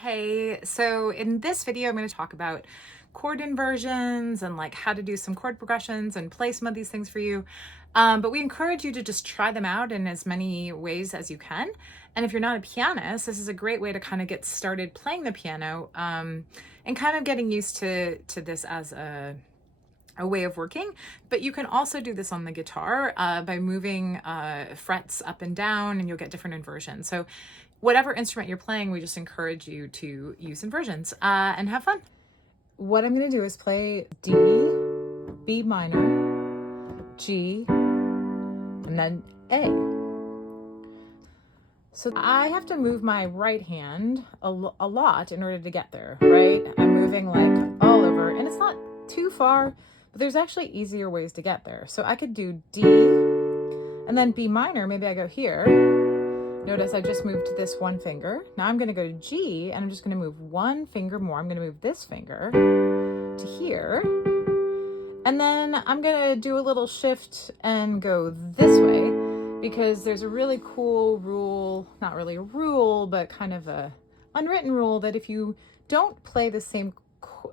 Hey, so in this video, I'm going to talk about chord inversions and like how to do some chord progressions and play some of these things for you. But we encourage you to just try them out in as many ways as you can. And if you're not a pianist, this is a great way to kind of get started playing the piano and kind of getting used to this as a way of working. But you can also do this on the guitar by moving frets up and down, and you'll get different inversions. So whatever instrument you're playing, we just encourage you to use inversions and have fun. What I'm going to do is play D, B minor, G, and then A. So I have to move my right hand a lot in order to get there, right? I'm moving like all over, and it's not too far, but there's actually easier ways to get there. So I could do D, and then B minor, maybe I go here. Notice I just moved this one finger. Now I'm going to go to G, and I'm just going to move one finger more. I'm going to move this finger to here. And then I'm going to do a little shift and go this way, because there's a really cool rule, not really a rule, but kind of a unwritten rule, that if you don't play the same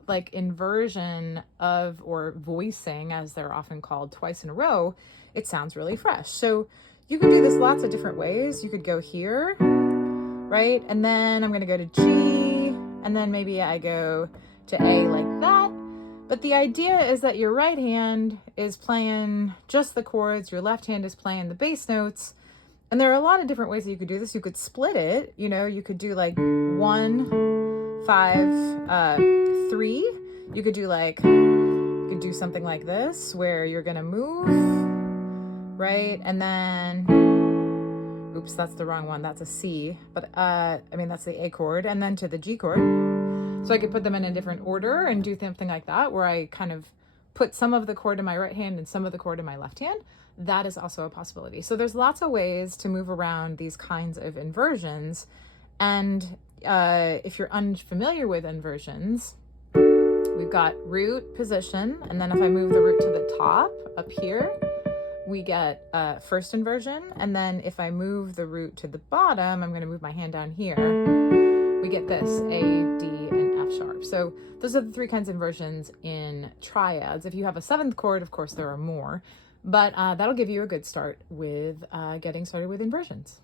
like inversion of, or voicing as they're often called, twice in a row, it sounds really fresh. So you can do this lots of different ways. You could go here, right? And then I'm going to go to G, and then maybe I go to A like that. But the idea is that your right hand is playing just the chords, your left hand is playing the bass notes. And there are a lot of different ways that you could do this. You could split it, you know, you could do like 1, 5, 3. You could do like, you could do something like this where you're going to move, right? And then, oops, that's the wrong one. That's a C, but I mean, that's the A chord, and then to the G chord. So I could put them in a different order and do something like that, where I kind of put some of the chord in my right hand and some of the chord in my left hand. That is also a possibility. So there's lots of ways to move around these kinds of inversions. And if you're unfamiliar with inversions, we've got root, position, and then if I move the root to the top up here, we get first inversion. And then if I move the root to the bottom, I'm going to move my hand down here, we get this A, D, and F sharp. So those are the three kinds of inversions in triads. If you have a seventh chord, of course, there are more, but that'll give you a good start with getting started with inversions.